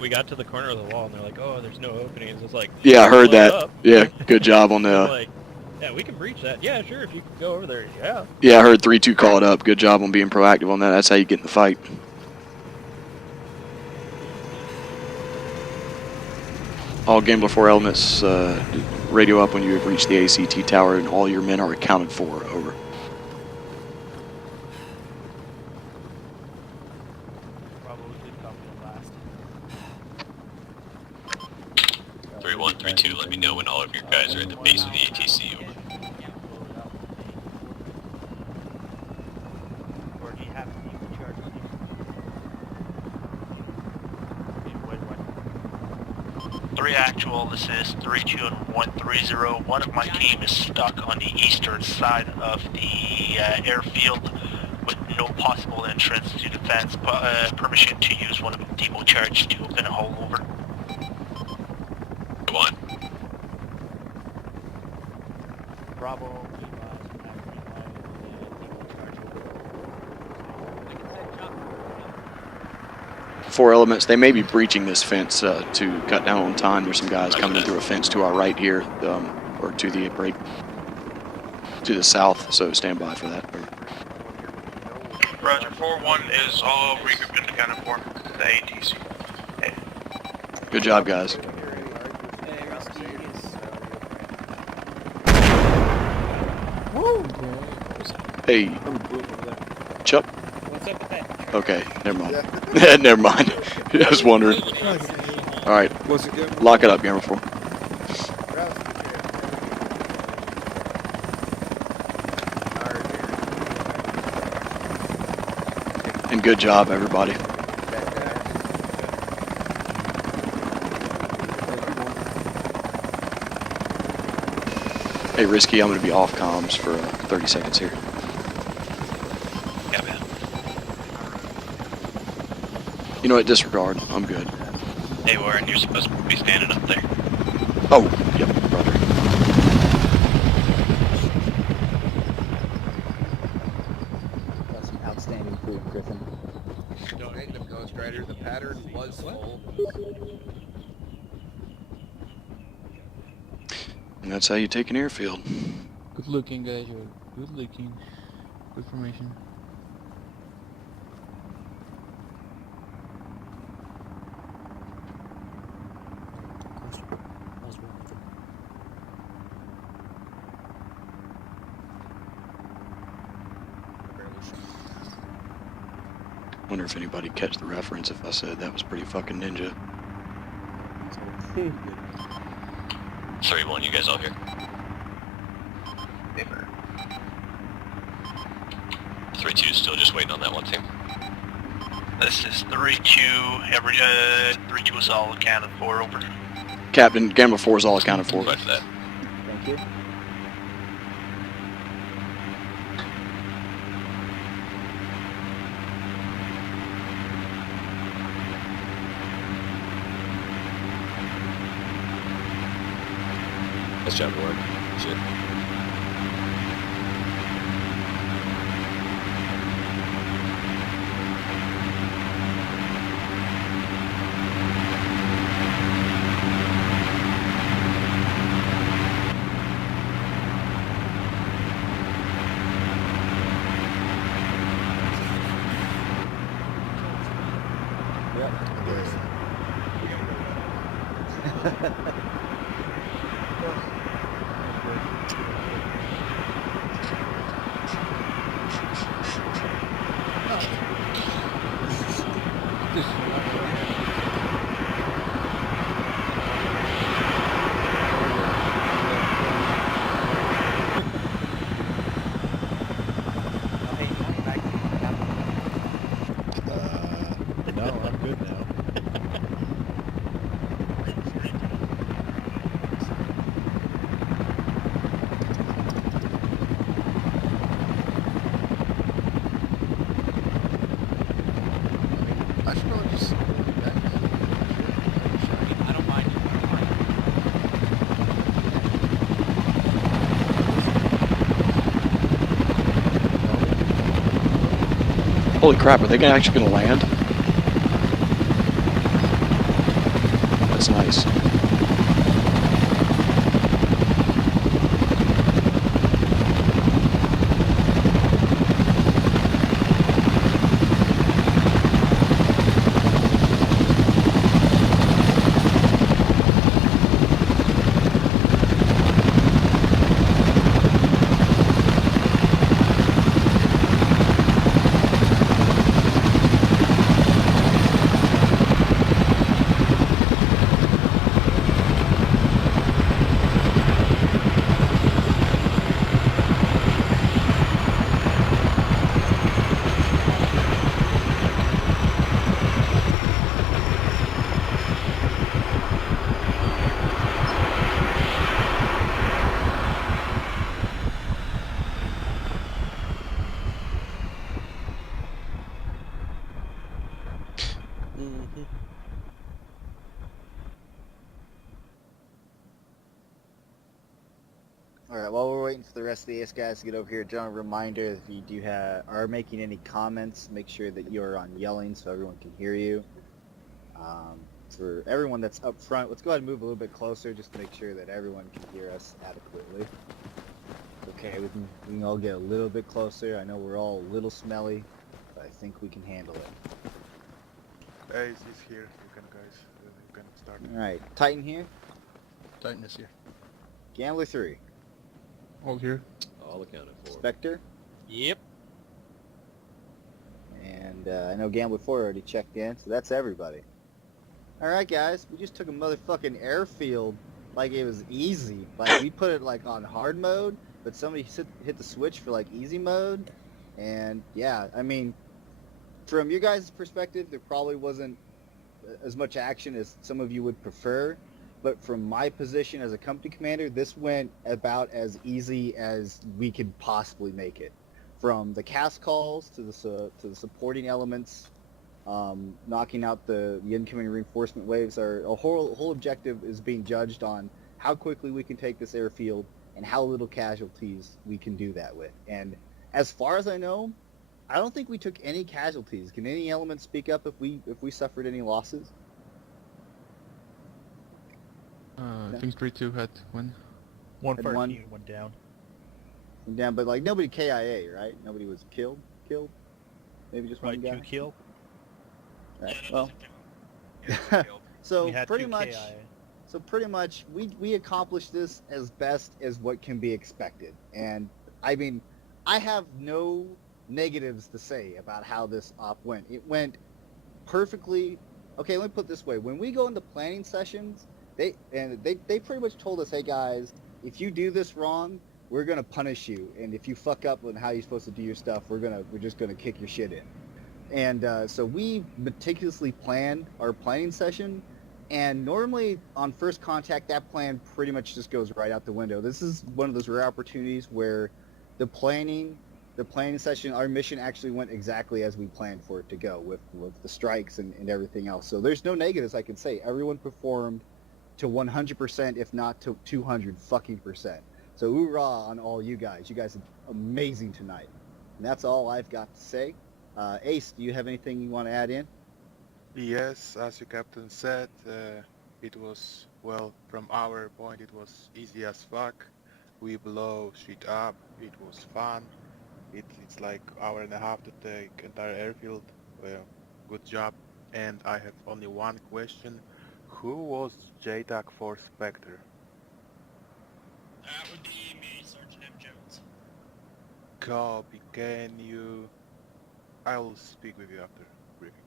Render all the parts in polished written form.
We got to the corner of the wall and they're like, "Oh, there's no openings." It's like, Yeah, I heard blow it that. up. Yeah, good job on I'm the. like, yeah, we can breach that. Yeah, sure, if you can go over there. Yeah. Yeah, I heard 3-2 call it up. Good job on being proactive on that. That's how you get in the fight. All Gambler 4 elements, radio up when you have reached the ACT tower and all your men are accounted for. Over. Probably copy the last. 3132, let me know when all of your guys are at the base of the ATC. Over. Or do you have any charge on you? 3 actual, this is 3-2 and 130. One of my team is stuck on the eastern side of the airfield with no possible entrance to defense. Permission to use one of the depot charge to open a hole over. Come on. Bravo. 4 elements, they may be breaching this fence to cut down on time. There's some guys coming in through a fence to our right here, or to the break to the south, so stand by for that. Roger, 4-1 is all regrouped and accounted for, the ATC. Hey. Good job, guys. Hey, Chuck? What's up with that? Okay, never mind. Never mind. I was wondering. Alright, lock it up, Gamer 4. And good job, everybody. Hey, Risky, I'm going to be off comms for 30 seconds here. Yeah, man. You know what, disregard. I'm good. Hey, Warren, you're supposed to be standing up there. Oh, yep, brother. That's some outstanding food, Griffin. Donate them, Ghost Rider. The pattern was full. And that's how you take an airfield. Good looking, guys. You're good looking. Good formation. Wonder if anybody catch the reference if I said that was pretty fucking ninja. 31, you guys all here? Never. 3-2, still just waiting on that one team. This is 3-2, 3-2 is all accounted for, over. Captain, Gamma 4 is all accounted for. Roger that. Thank you. Nice job, Warren. Shit. No, I'm good now. I should probably just back. I don't mind. Holy crap, are they actually going to land? That's nice. Alright, while we're waiting for the rest of the ACE guys to get over here, general reminder, if you do are making any comments, make sure that you're on yelling so everyone can hear you. For everyone that's up front, let's go ahead and move a little bit closer just to make sure that everyone can hear us adequately. Okay, we can all get a little bit closer. I know we're all a little smelly, but I think we can handle it. Ace is here. You can guys, you can start. Alright, Titan here, Titan is here. Gambler 3, All here. All accounted for. Spectre, Yep. and I know Gambler 4 already checked in, so that's everybody. Alright guys, we just took a motherfucking airfield like it was easy. Like we put it like on hard mode, but somebody hit the switch for like easy mode, and yeah, I mean, from your guys' perspective, there probably wasn't as much action as some of you would prefer, but from my position as a company commander, this went about as easy as we could possibly make it. From the cast calls to the supporting elements, knocking out the incoming reinforcement waves. Our whole objective is being judged on how quickly we can take this airfield and how little casualties we can do that with. And as far as I know, I don't think we took any casualties. Can any element speak up if we suffered any losses? I think 3-2 had one. One Had for one. one down. Yeah, but like nobody KIA, right? Nobody was killed. Maybe just one Right, guy. 2 kill. Right. Yeah, Well, Yeah, killed. so We had pretty 2 much. KIA. So pretty much, we accomplished this as best as what can be expected. And, I mean, I have no negatives to say about how this op went. It went perfectly. Okay, let me put it this way. When we go into planning sessions, they pretty much told us, hey guys, if you do this wrong, we're going to punish you. And if you fuck up on how you're supposed to do your stuff, we're just going to kick your shit in. And so we meticulously planned our planning session. And normally on first contact, that plan pretty much just goes right out the window. This is one of those rare opportunities where the planning session, our mission actually went exactly as we planned for it to go with the strikes and everything else. So there's no negatives I can say. Everyone performed to 100%, if not to 200 fucking %. So hoorah on all you guys. You guys are amazing tonight. And that's all I've got to say. Ace, do you have anything you want to add in? Yes, as your captain said, it was, well, from our point, it was easy as fuck. We blow shit up. It was fun. It's like hour and a half to take entire airfield. Well, good job. And I have only one question. Who was JDAC for Spectre? That would be me, Sergeant M. Jones. Copy, can you... I'll speak with you after briefing.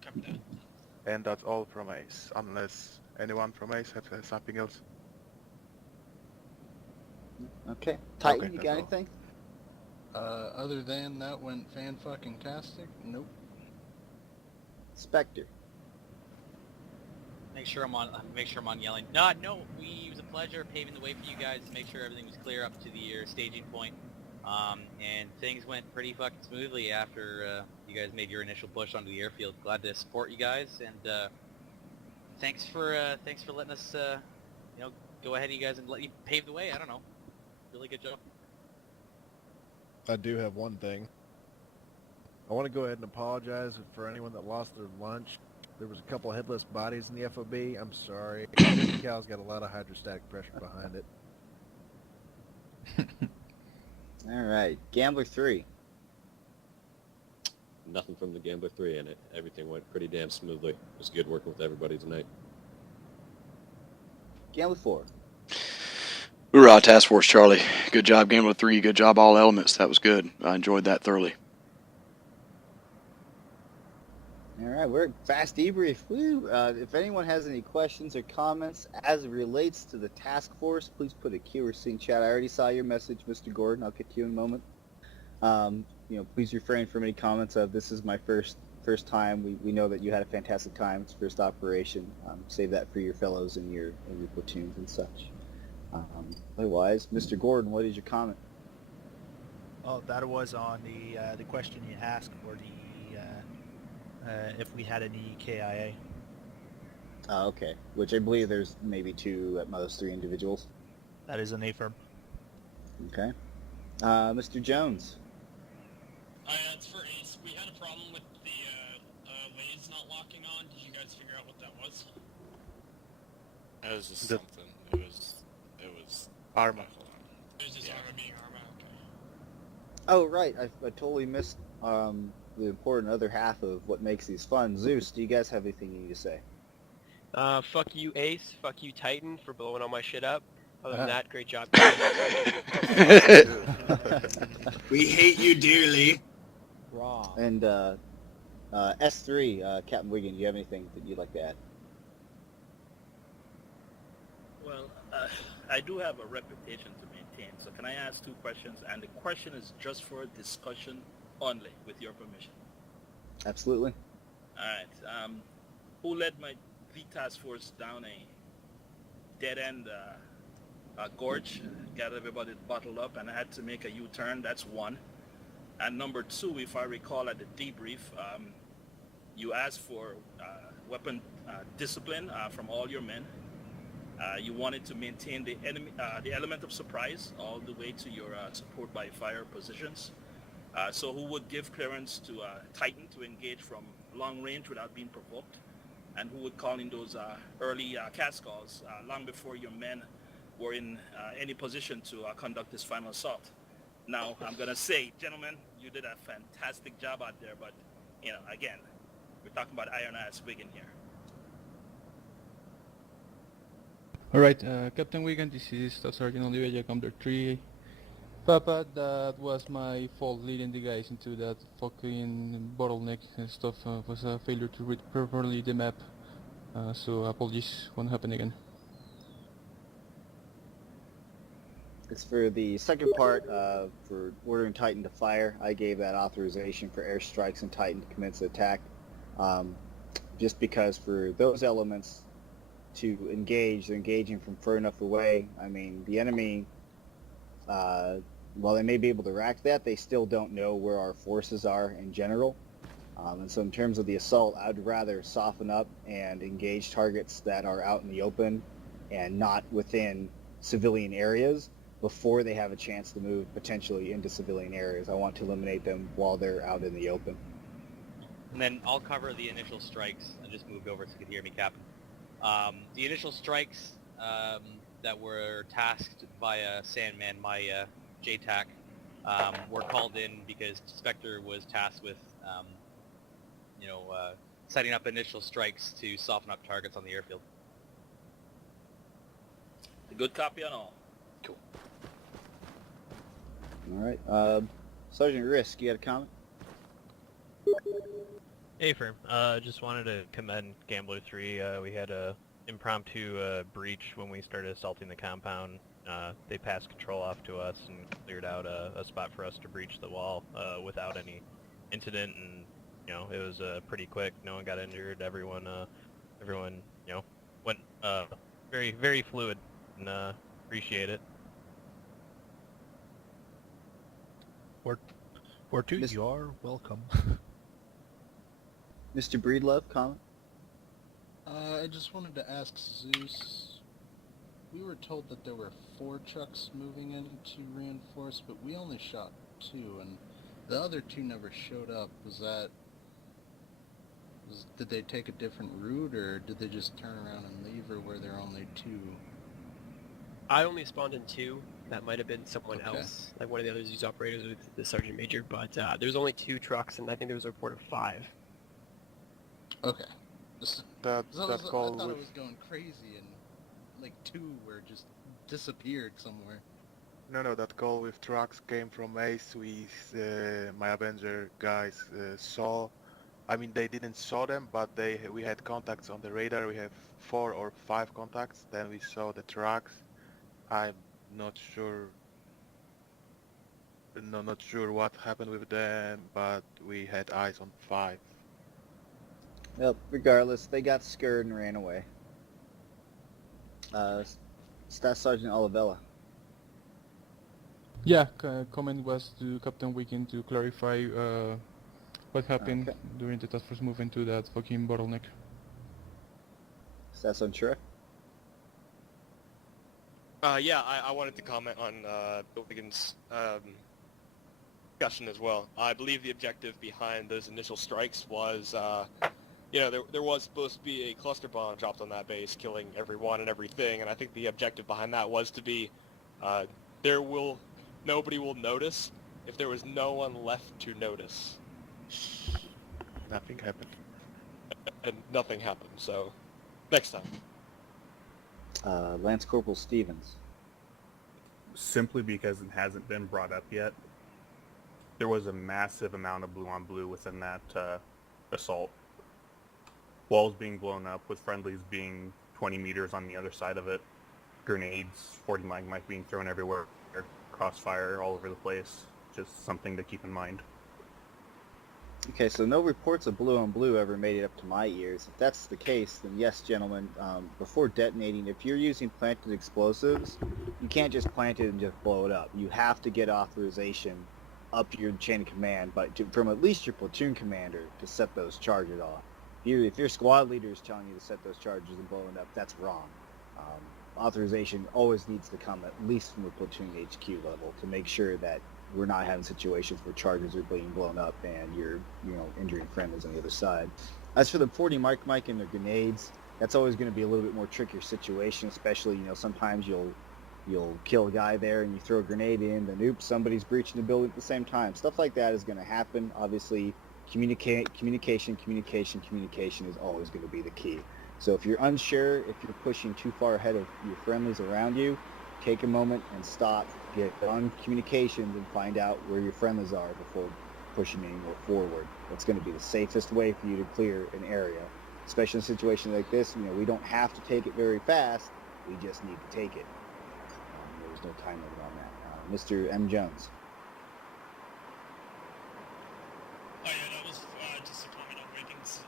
Copy that. And that's all from Ace, unless anyone from Ace has something else. Okay. Titan, Okay, you that's got all. anything? Other than that went fan-fucking-tastic? Nope. Spectre. Make sure I'm on yelling. No, it was a pleasure paving the way for you guys to make sure everything was clear up to the staging point. And things went pretty fucking smoothly after you guys made your initial push onto the airfield. Glad to support you guys, and thanks for letting us go ahead of you guys and let you pave the way. I don't know. Really good job. I do have one thing. I want to go ahead and apologize for anyone that lost their lunch. There was a couple of headless bodies in the FOB. I'm sorry. This cow's got a lot of hydrostatic pressure behind it. All right, Gambler 3. Nothing from the Gambler 3 in it. Everything went pretty damn smoothly. It was good working with everybody tonight. Gambler 4. Hoorah, Task Force Charlie. Good job, Gambler 3. Good job, all elements. That was good. I enjoyed that thoroughly. All right, we're at fast debrief. Woo. If anyone has any questions or comments as it relates to the task force, please put a Q or C in chat. I already saw your message, Mr. Gordon. I'll get to you in a moment. Please refrain from any comments of "this is my first time." We know that you had a fantastic time. It's first operation. Save that for your fellows in your platoons and such. Otherwise, Mr. Gordon, what is your comment? Oh, that was on the question you asked for the if we had any KIA. Okay. Which I believe there's maybe 2 at most, 3 individuals. That is an A-firm. Okay. Mr. Jones. It's for Ace. We had a problem with the lathes not locking on. Did you guys figure out what that was? It was just something. It was Arma. It was just Arma being Arma, okay. Oh, right. I totally missed the important other half of what makes these fun. Zeus, do you guys have anything you need to say? Fuck you, Ace. Fuck you, Titan, for blowing all my shit up. Other than that, great job. We hate you dearly. Wrong. And S3, Captain Wiggin, do you have anything that you'd like to add? Well, I do have a reputation to maintain, so can I ask 2 questions? And the question is just for discussion only, with your permission. Absolutely. All right. Who led the task force down a dead-end gorge, got everybody bottled up, and I had to make a U-turn? That's 1. And number 2, if I recall at the debrief, you asked for weapon discipline from all your men. You wanted to maintain the element of surprise all the way to your support by fire positions. So who would give clearance to Titan to engage from long range without being provoked? And who would call in those early cast calls long before your men were in any position to conduct this final assault? Now, I'm going to say, gentlemen, you did a fantastic job out there, but, again, we're talking about Iron-Ass Wiggin here. Alright, Captain Wigan, this is Staff Sergeant Oliveira, Commander 3. Papa, that was my fault leading the guys into that fucking bottleneck and stuff. Was a failure to read properly the map. So apologies, won't happen again. It's for the second part, for ordering Titan to fire. I gave that authorization for airstrikes and Titan to commence the attack. Just because for those elements to engage, they're engaging from far enough away. I mean, the enemy, while they may be able to react to that, they still don't know where our forces are in general. And so in terms of the assault, I'd rather soften up and engage targets that are out in the open and not within civilian areas before they have a chance to move potentially into civilian areas. I want to eliminate them while they're out in the open. And then I'll cover the initial strikes. I just moved over so you could hear me, Captain. The initial strikes that were tasked via Sandman, my JTAC, were called in because Spectre was tasked with, setting up initial strikes to soften up targets on the airfield. A good copy on all. Cool. All right. Sergeant Risk, you got a comment? Hey, firm. Just wanted to commend Gambler 3. We had a impromptu breach when we started assaulting the compound. They passed control off to us and cleared out a spot for us to breach the wall without any incident, and it was pretty quick. No one got injured. Everyone went very, very fluid, and appreciate it. Fortu, you are welcome. Mr. Breedlove, comment? I just wanted to ask Zeus, we were told that there were 4 trucks moving in to reinforce, but we only shot 2, and the other 2 never showed up. Was that Did they take a different route, or did they just turn around and leave, or were there only 2? I only spawned in 2. That might have been someone Okay. else, like one of the other Zeus operators with the Sergeant Major, but there's only 2 trucks, and I think there was a report of 5. Okay. That I call thought with it was going crazy, and like 2 were just disappeared somewhere. no, that call with trucks came from Ace. My Avenger guys saw. I mean, they didn't saw them, but we had contacts on the radar. We have 4 or 5 contacts. Then we saw the trucks. I'm not sure. No, not sure what happened with them, but we had eyes on 5. Well, regardless, they got scared and ran away. Staff Sergeant Olivella. Yeah, comment was to Captain Weekend to clarify what happened during the task force move into that fucking bottleneck. Staff Sergeant Shrek. Yeah, I wanted to comment on Bill Wiggins' discussion as well. I believe the objective behind those initial strikes was, there was supposed to be a cluster bomb dropped on that base, killing everyone and everything, and I think the objective behind that was to be, nobody will notice if there was no one left to notice. Nothing happened. And nothing happened, so next time. Lance Corporal Stevens. Simply because it hasn't been brought up yet. There was a massive amount of blue on blue within that assault. Walls being blown up with friendlies being 20 meters on the other side of it. Grenades, 40 mag being thrown everywhere. Crossfire all over the place. Just something to keep in mind. Okay, so no reports of blue on blue ever made it up to my ears. If that's the case, then yes, gentlemen, before detonating, if you're using planted explosives, you can't just plant it and just blow it up. You have to get authorization up your chain of command from at least your platoon commander to set those charges off. If your squad leader is telling you to set those charges and blow it up, that's wrong. Authorization always needs to come at least from the platoon HQ level to make sure that we're not having situations where charges are being blown up and you're, injuring friendlies on the other side. As for the 40 mic and their grenades, that's always going to be a little bit more trickier situation, especially, sometimes you'll kill a guy there and you throw a grenade in, then oops, somebody's breaching the building at the same time. Stuff like that is going to happen. Obviously, communication is always going to be the key. So if you're unsure, if you're pushing too far ahead of your friendlies around you, take a moment and stop, get on communications and find out where your friendlies are before pushing any more forward. That's going to be the safest way for you to clear an area. Especially in a situation like this, we don't have to take it very fast, we just need to take it. There's no time limit on that. Mr. M. Jones. Oh yeah, that was just a comment on Wiggins.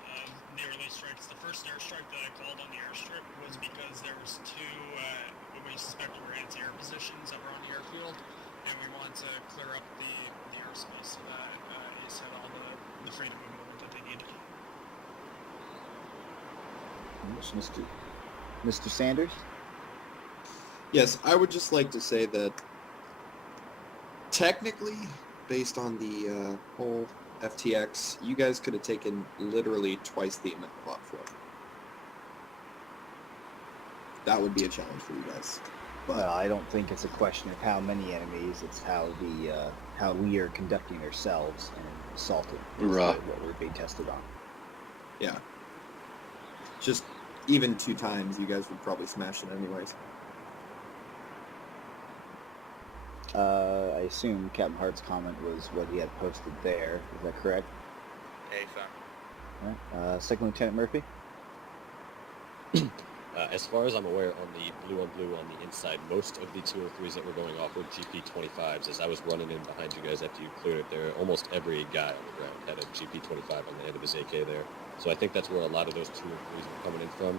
The early strikes. The first airstrike that I called on the airstrip was because there was 2 what we suspected were anti-air positions that were on the airfield, and we wanted to clear up the airspace so that Ace had all the freedom of movement that they needed. Mr. Sanders? Yes, I would just like to say that technically, based on the whole FTX, you guys could have taken literally twice the amount of outflow. That would be a challenge for you guys. Well, I don't think it's a question of how many enemies, it's how we are conducting ourselves and assaulting. Right. What we're being tested on. Yeah. Just even 2 times, you guys would probably smash it anyways. I assume Captain Hart's comment was what he had posted there. Is that correct? Hey, son. All right. Second Lieutenant Murphy? As far as I'm aware, on the blue on blue on the inside, most of the 203s that were going off were GP25s. As I was running in behind you guys after you cleared it there, almost every guy on the ground had a GP25 on the end of his AK there. So I think that's where a lot of those 203s were coming in from.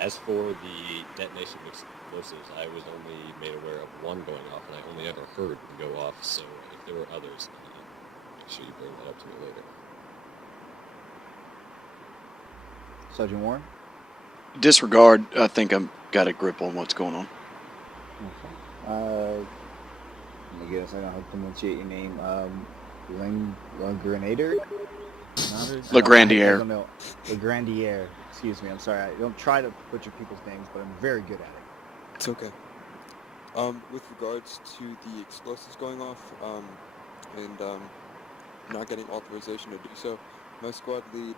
As for the detonation of explosives, I was only made aware of 1 going off, and I only ever heard them go off. So if there were others, make sure you bring that up to me later. Sergeant Warren? Disregard. I think I've got a grip on what's going on. Okay. Let me guess, I don't have to pronunciate your name. Grenader? Le Grandier. Le Grandier. Excuse me. I'm sorry. I don't try to butcher people's names, but I'm very good at it. It's okay. With regards to the explosives going off, and not getting authorization to do so, my squad lead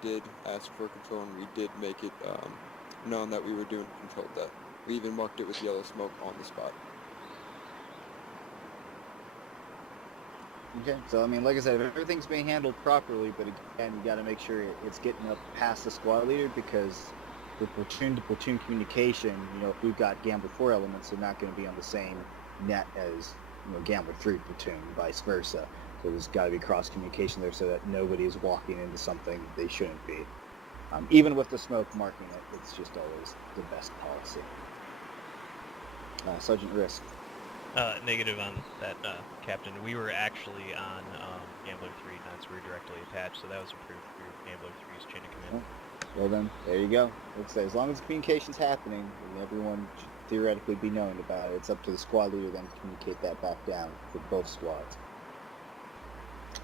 did ask for control, and we did make it known that we were doing controlled death. We even marked it with yellow smoke on the spot. Okay, so I mean, like I said, everything's being handled properly, but again, you got to make sure it's getting up past the squad leader, because with platoon to platoon communication, you know, if we've got Gambler 4 elements, they're not going to be on the same net as, you know, Gambler 3 platoon, vice versa. So there's got to be cross communication there so that nobody is walking into something they shouldn't be. Even with the smoke marking it, it's just always the best policy. Sergeant Risk. Negative on that, Captain. We were actually on Gambler 3, not so we were directly attached, so that was approved through Gambler 3's chain of command. Well then, there you go. Like I say, as long as communication's happening, everyone should theoretically be knowing about it. It's up to the squad leader then to communicate that back down with both squads.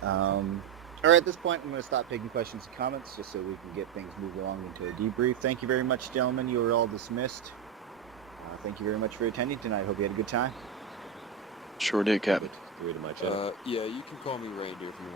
Alright, at this point, I'm going to stop taking questions and comments just so we can get things moved along into a debrief. Thank you very much, gentlemen. You are all dismissed. Thank you very much for attending tonight. Hope you had a good time. Sure did, Captain. Yeah, you can call me Reindeer if you want.